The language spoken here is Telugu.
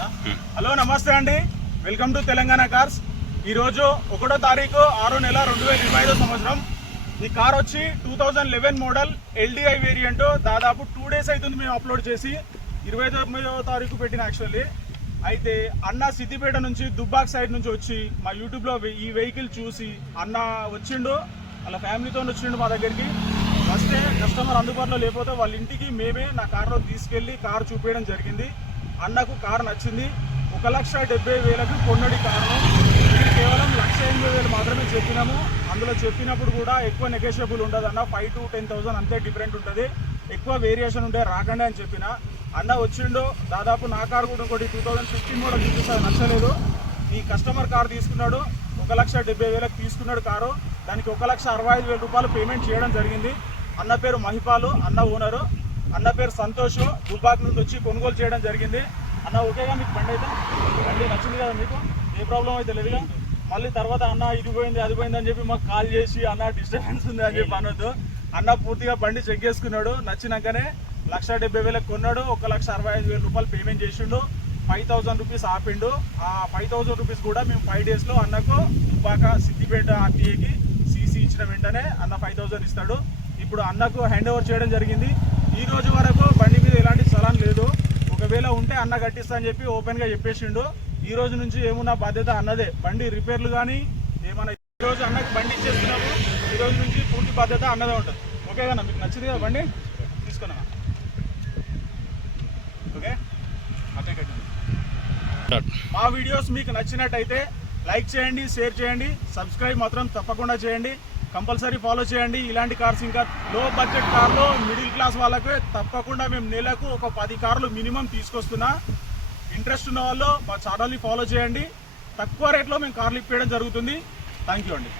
హలో నమస్తే అండి, వెల్కమ్ టు తెలంగాణ కార్స్. ఈరోజు 1వ తారీఖు 6వ నెల 2025 సంవత్సరం. ఈ కార్ వచ్చి 2011 మోడల్ LDI వేరియంట్. దాదాపు 2 డేస్ అవుతుంది మేము అప్లోడ్ చేసి. 29వ తారీఖు పెట్టిన యాక్చువల్లీ. అయితే అన్న సిద్దిపేట నుంచి దుబ్బాక్ సైడ్ నుంచి వచ్చి మా యూట్యూబ్లో ఈ వెహికల్ చూసి అన్న వచ్చిండు, వాళ్ళ ఫ్యామిలీతో వచ్చిండు మా దగ్గరికి. వస్తే కస్టమర్ అందుబాటులో లేకపోతే వాళ్ళ ఇంటికి మేమే నా కార్లో తీసుకెళ్ళి కారు చూపించడం జరిగింది. అన్నకు కారు నచ్చింది. 1,70,000కి కొన్నడి కారును. ఇది కేవలం 1,80,000 మాత్రమే చెప్పినాము. అందులో చెప్పినప్పుడు కూడా ఎక్కువ నెగోషియబుల్ ఉండదు అన్న, 5,000 to 10,000 అంతే డిఫరెంట్ ఉంటుంది, ఎక్కువ వేరియేషన్ ఉంటే రాకండి అని చెప్పిన. అన్న వచ్చిండు. దాదాపు నా కారు కూడా ఇంకోటి 2015 మోడల్ చూపిస్తుంది, నచ్చలేదు. ఈ కస్టమర్ కారు తీసుకున్నాడు, 1,70,000కి తీసుకున్నాడు కారు. దానికి 1,65,000 రూపాయలు పేమెంట్ చేయడం జరిగింది. అన్న పేరు మహిపాలు, అన్న ఓనరు. అన్న పేరు సంతోష్, దుబ్బాక్ నుండి వచ్చి కొనుగోలు చేయడం జరిగింది. అన్న ఓకేగా మీకు బండి అయితే? బండి నచ్చింది కదా మీకు? ఏ ప్రాబ్లం అయితే లేదుగా? మళ్ళీ తర్వాత అన్న ఇది పోయింది అది పోయింది అని చెప్పి మాకు కాల్ చేసి అన్న డిస్టర్బెన్స్ ఉంది అని చెప్పి అనొద్దు. అన్న పూర్తిగా బండి చెక్ చేసుకున్నాడు, నచ్చినాకనే 1,70,000 కొన్నాడు. 1,65,000 రూపాయలు పేమెంట్ చేసిండు. 5,000 రూపీస్ ఆపిండు. ఆ 5,000 రూపీస్ కూడా మేము 5 డేస్లో అన్నకు దుబ్బాక సిద్దిపేట RTA CC ఇచ్చిన వెంటనే అన్న 5,000 ఇస్తాడు. ఇప్పుడు అన్నకు హ్యాండ్ ఓవర్ చేయడం జరిగింది. ఈ రోజు వరకు బండి మీద ఎలాంటి చలాన్ లేదు. ఒకవేళ ఉంటే అన్న కట్టిస్తా అని చెప్పి ఓపెన్గా చెప్పేసిండు. ఈ రోజు నుంచి ఏమున్నా బాధ్యత అన్నదే. బండి రిపేర్లు కానీ ఏమన్నా ఈ రోజు అన్నకు బండి ఇచ్చేస్తున్నాము. ఈ రోజు నుంచి పూర్తి బాధ్యత అన్నదే ఉంటుంది. ఓకే కదా? మీకు నచ్చింది కదా బండి? తీసుకున్నా. ఓకే, మా వీడియోస్ మీకు నచ్చినట్టయితే లైక్ చేయండి, షేర్ చేయండి, సబ్స్క్రైబ్ మాత్రం తప్పకుండా చేయండి. కంపల్సరీ ఫాలో చేయండి. ఇలాంటి కార్స్ ఇంకా లో బడ్జెట్ కార్లు మిడిల్ క్లాస్ వాళ్ళకు తప్పకుండా మేము నెలకు ఒక 10 కార్లు మినిమం తీసుకొస్తున్నా. ఇంట్రెస్ట్ ఉన్న వాళ్ళు మా ఛానల్ని ఫాలో చేయండి. తక్కువ రేట్లో మేము కార్లు ఇప్పేయడం జరుగుతుంది. థ్యాంక్ యూ అండి.